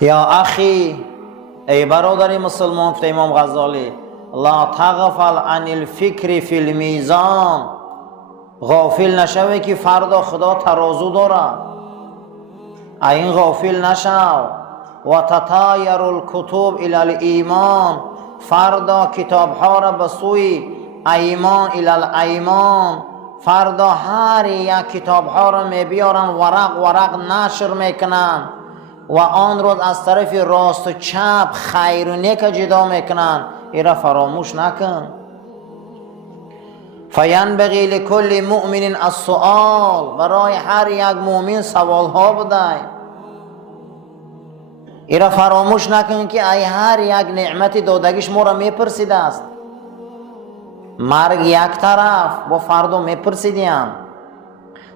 یا اخی، ای برادر مسلمان، گفته امام غزالی، لا تغفل عن الفکر فی المیزان، غافل نشوی که فردا خدا ترازو داره، این غافل نشو. و تطایر الکتب الی الایمان، فردا کتاب ها را به سوی ایمان الی الایمان، فردا هر یک کتاب ها را می بیارن ورق ورق نشر میکنن و آن روز از طرف راست و چپ خیر و نیک جدا میکنن. ایرا فراموش نکن. فینبغی لکل مؤمن السؤال، برای هر یک مؤمن سوال ها بده. ایرا فراموش نکن که ای هر یک نعمت دادگیش ما را میپرسیده است. مرگ یک طرف، با فردا میپرسیدیم.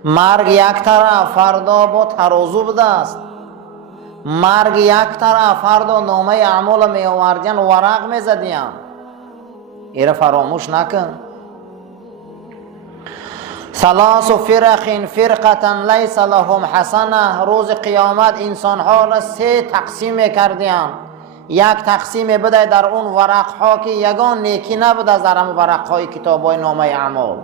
مرگ یک طرف، فردا با ترازو بوده است. مرگ یک طرف، فردا نامه اعمال می آوردین ورق می زدیم. ایره فراموش نکن. ثلاث فرق فرقتا لیس لهم حسنه، روز قیامت انسانها را سه تقسیم کردیم. یک تقسیم بده در اون ورق ها که یگان نیکی نبوده از در ورق های کتاب های نامه اعمال.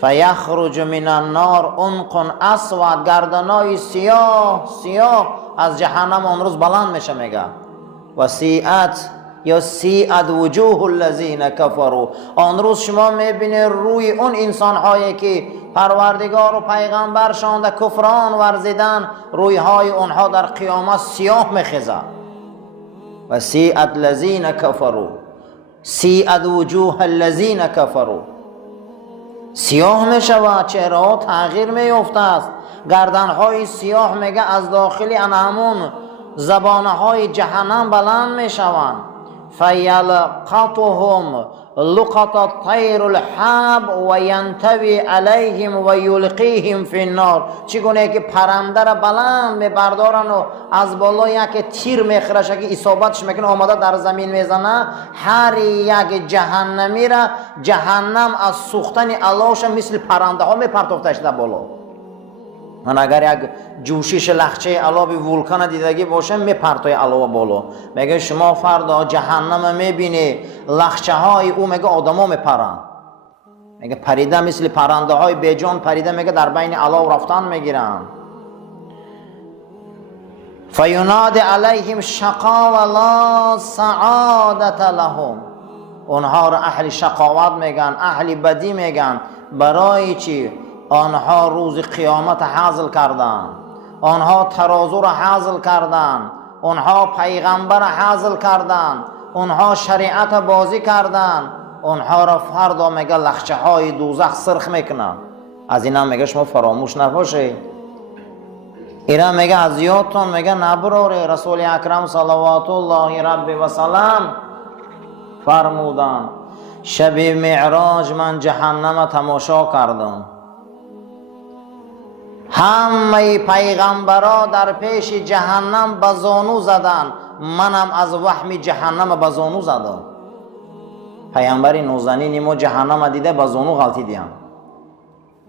فیخرج من النار عنق اسود، گردنای سیاه سیاه از جهنم آن روز بلند میشه. میگه و سیئت یا سیئت وجوه الذین کفروا، آن روز شما میبینی روی اون انسان هایی که پروردگار و پیغمبرشان در کفران ورزیدن، روی های اونها در قیامت سیاه میخیزه. و سیئت الذین کفروا، سیئت وجوه الذین کفروا، سیاه می شود، چهره ها تغییر می افته است. گردن های سیاه میگه از داخلی انامون زبانه های جهنم بلند می شوند. فیلقطهم لقط الطیر الحب و ینتوی علیهم و یلقیهم فی النار، چگونه که پرنده را بلند می بردارن و از بالا یک تیر می خرشه که اصابتش میکنه آماده در زمین میزنه. هر یک جهنمی را جهنم از سوختن علاش مثل پرنده ها می پرتافتش در بالا. من اگر یک جوشش لخچه علاب ولکان دیدگی باشه میپرتای علاب بالا. میگه شما فردا جهنم میبینی لخچه های او، میگه آدما میپرن، میگه پریده مثل پرنده های بیجان پریده، میگه در بین علاب رفتن میگیرن. فیناد علیهم شقا و لا سعادت لهم، اونها را اهل شقاوت میگن، اهل بدی میگن. برای چی؟ آنها روز قیامت حاصل کردن، آنها ترازو را حاصل کردن، آنها پیغمبر را حاصل کردن، آنها شریعت بازی کردن. آنها را فردا میگه لخچه های دوزخ سرخ میکنن. از اینا میگه شما فراموش نباشه. اینا میگه از یادتون میگه نبراره. رسول اکرم صلوات الله رب و سلام فرمودن شب معراج من جهنم تماشا کردم، همه پیغمبرا در پیش جهنم به زانو زدن، منم از وهم جهنم به زانو زدم. پیغمبری نازنین ما جهنم دیده به زانو غلطی دیم.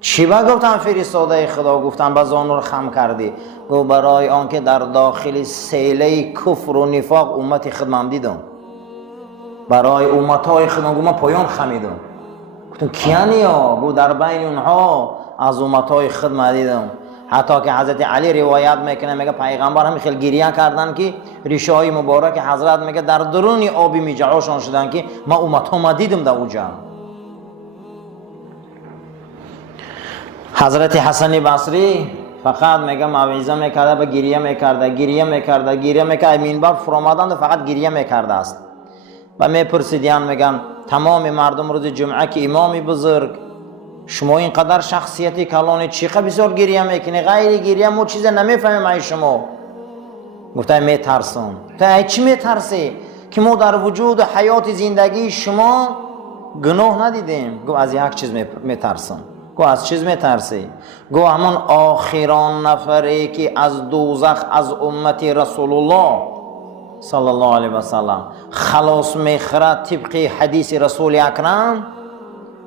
چی با گفتن فرستاده خدا؟ گفتن به زانو رو خم کردی. گفت برای آنکه در داخل سیله کفر و نفاق امت خدمم دیدم، برای امتهای خدمم گفتم پایان خمیدم. گفتم کیانی ها؟ گفت در بین اونها از امتهای خدمت دیدم. حتی که حضرت علی روایت میکنه، میگه پیغمبر هم خیلی گریه کردن که ریشه های مبارک حضرت میگه در درون آبی میجعاشان شدن که ما امتها دیدم در اونجا. حضرت حسن بصری فقط میگه موعظه میکرده و گریه میکرده منبر فرامدن فقط گریه میکرده است. و میپرسیدن میگن تمام مردم روز جمعه که امامی بزرگ شما اینقدر شخصیتی کلانی چیقه بسیار گریه میکنی، غیر گریه ما چیز نمیفهمیم ای شما. گفته میترسم. تا چی میترسی؟ که ما در وجود حیات زندگی شما گناه ندیدیم. گفت از یک چیز میترسم. گفت از چیز میترسی؟ گفت همون آخران نفری که از دوزخ از امت رسول الله صلی الله علیه و سلم خلاص میخرد طبق حدیث رسول اکرم.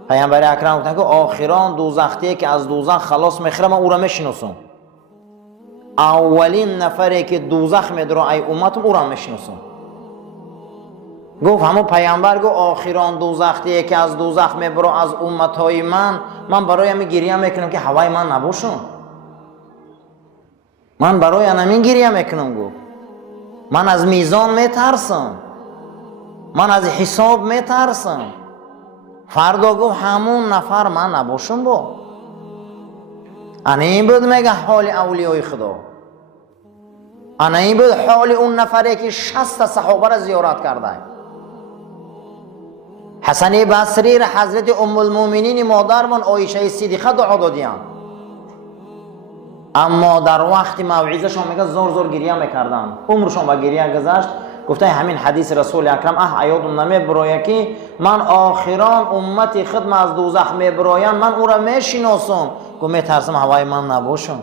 پیامبر اکرم گفتن که آخران دوزختی که از دوزخ خلاص میخره من او را میشناسم. اولین نفری که دوزخ میدره ای امتم او را میشناسم. گفت همون پیامبر گفت آخران دوزخیه که از دوزخ میبره از امتهای من برای همین گریه میکنم که هوای من نباشم. من برای همین گریه میکنم. گفت من از میزان میترسم، من از حساب میترسم. فردا گفت همون نفر من نباشم. با انا این بود میگه حال اولیای خدا. انا این بود حال اون نفری که 60 صحابه را زیارت کرده. حسن بصری را حضرت ام المؤمنین مادرمان عایشه صدیقه دعا دادیان، اما در وقت موعظه شون میگه زور زور گریه میکردن، عمرشون با گریه گذشت. گفته همین حدیث رسول اکرم ایادم نمیبرویه که من آخران امتی خدم از دوزخ میبروین، من او را میشناسم. گفت میترسم هوای من نباشم.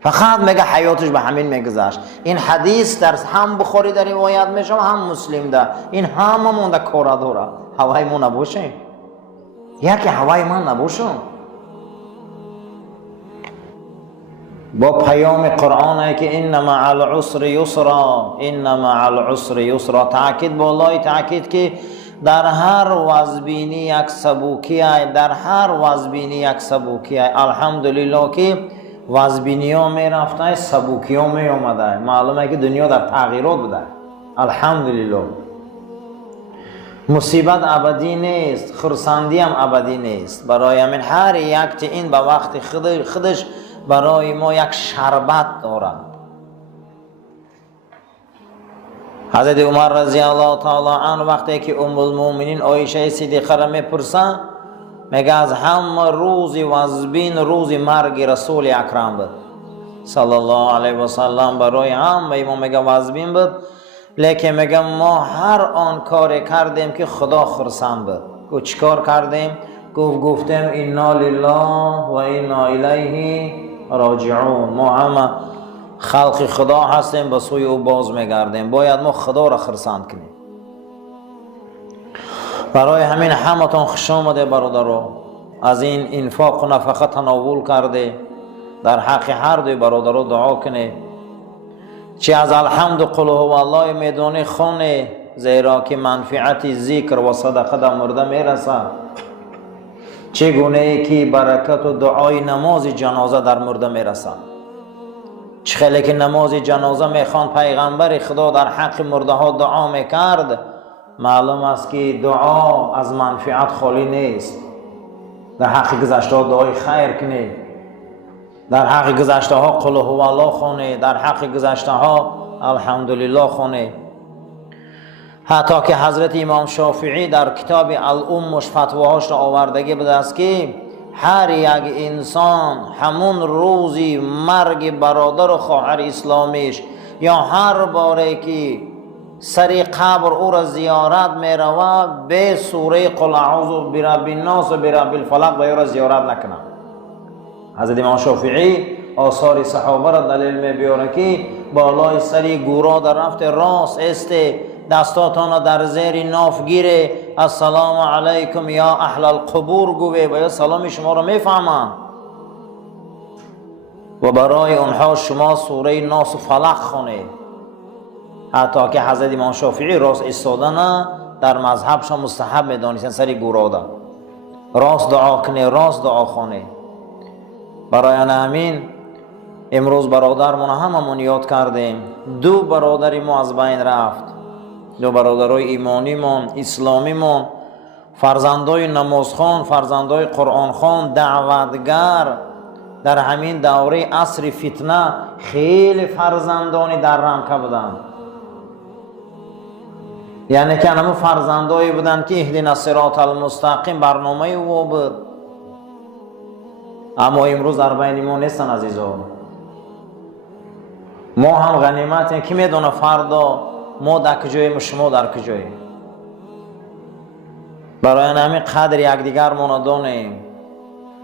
فقط میگه حیاتش به همین میگذشت. این حدیث در هم بخاری در روایت میشه هم مسلم ده. این هممون در کار داره. هوای من نباشه، یکی هوای من نباشم. با پیام قرآن که ان مع العسر یسرا، ان مع العسر یسرا، تاکید بالای تاکید که در هر وزبینی یک سبوکی ای، در هر وزبینی یک سبوکی ای. الحمدلله که وزبینی ها می رفته، سبوکی ها می آمده. معلومه که دنیا در تغییرات بوده. الحمدلله. مصیبت ابدی نیست، خرسندی هم ابدی نیست. برای همین هر یک این به وقت خودش برای ما یک شربت دارد. حضرت عمر رضی الله تعالی عنه وقتی که ام المؤمنین عایشه صدیقه را میپرسن، میگه از همه روز وزبین روز مرگ رسول اکرم بود صلی الله علیه و سلم. برای همه ما میگه وزبین بود، لیکن میگه ما هر آن کار کردیم که خدا خرسند بود. گفت چیکار کردیم؟ گفتیم انا لله و انا الیه راجعون. ما همه خلق خدا هستیم، به سوی او باز میگردیم. باید ما خدا را خرسند کنیم. برای همین همتون خوش آمده برادرو، از این انفاق و نفقه تناول کرده. در حق هر دوی برادرو دعا کنه. چی از الحمد قل هو الله میدونه خونه، زیرا که منفعت ذکر و صدقه در مرده میرسه. چگونه ای که برکت و دعای نماز جنازه در مرده میرسه. چه خیلی که نماز جنازه میخوان پیغمبر خدا در حق مرده ها دعا میکرد، معلوم است که دعا از منفعت خالی نیست. در حق گذشته ها دعای خیر کنی، در حق گذشته ها قل هو الله خونه، در حق گذشته ها الحمدلله خونه. حتی که حضرت امام شافعی در کتاب الامش فتواهاش را آوردگی بوده است که هر یک انسان همون روزی مرگ برادر و خواهر اسلامیش، یا هر باره که سری قبر او را زیارت می روه، به سوره قل اعوذ برب الناس و برب الفلق و او را زیارت نکنه. حضرت امام شافعی آثار صحابه را دلیل می بیاره که بالای سری گورا در رفت راست استه، دستاتان را در زیر ناف گیره، السلام علیکم یا اهل القبور گوه و یا سلام شما را میفهمند و برای اونها شما سوره ناس و فلق خونه. حتی که حضرت امام شافعی راست ایستادن در مذهبشان مستحب میدانستن سری گورا دا راست دعا کنه، راست دعا خونه. برای همین امروز برادرمون هممون یاد کردیم. دو برادری ما از بین رفت، دو برادرای ایمانیمون، اسلامیمون، فرزندای نمازخوان، فرزندای قرآنخوان، دعوتگر. در همین دوره عصر فتنه خیلی فرزندانی در رمکه بودن. یعنی که همون فرزندایی بودن که اهدنا الصراط المستقیم برنامه او بود. اما امروز در بین ما نیستن عزیزان. ما هم غنیمتیم که میدونه فردا ما در کجاییم و شما در کجاییم. برای همین قدر یکدیگرمون دانیم،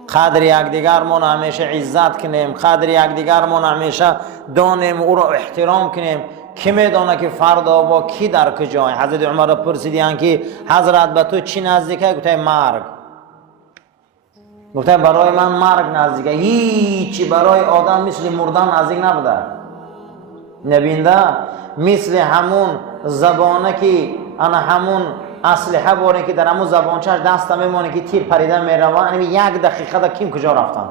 قدر یکدیگرمون همیشه عزت کنیم، قدر یکدیگرمون همیشه دانیم او را احترام کنیم. کی میدونه که فردا با کی در کجای. حضرت عمر را پرسیدن که حضرت به تو چی نزدیکه؟ گفت مرگ. گفته برای من مرگ نزدیکه. هیچی برای آدم مثل مردن نزدیک نبوده. نبینده مثل همون زبانه که انا همون اسلحه باره که در همون زبانچش دست میمونه که تیر پریده میروه، یک دقیقه دا کیم کجا رفتن؟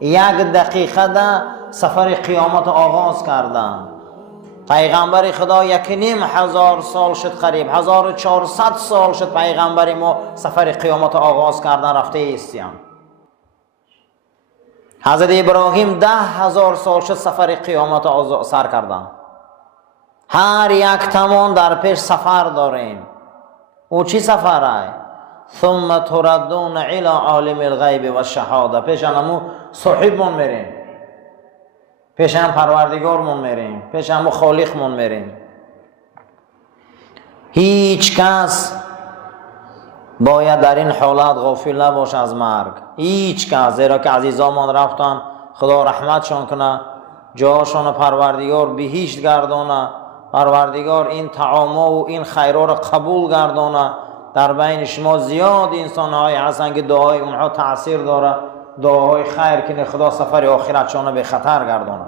یک دقیقه دا سفر قیامت آغاز کردن. پیغمبر خدا 1,500 سال شد، قریب 1400 سال شد پیغمبر ما سفر قیامت آغاز کردن رفته ایستیم. حضرت ابراهیم 10,000 سال شد سفر قیامت سر کردن. هر یک تمام در پیش سفر داریم. او چی سفره؟ ثم تردون الى عالم الغیب و شهاده. پیش همون صاحبمون میریم، پیش هم پروردگارمون میریم، پیش هم خالقمون میریم. هیچ کس باید در این حالت غافل نباشه از مرگ. هیچ کس، زیرا که عزیزامان رفتن، خدا رحمتشون کنه، جاشون پروردگار بهشت گردانه، پروردگار این طعام و این خیرها را قبول گردانه. در بین شما زیاد انسان‌های هستند که دعای اونها تأثیر داره، دعاهای خیر که خدا سفر آخرتشون به خطر گردانه.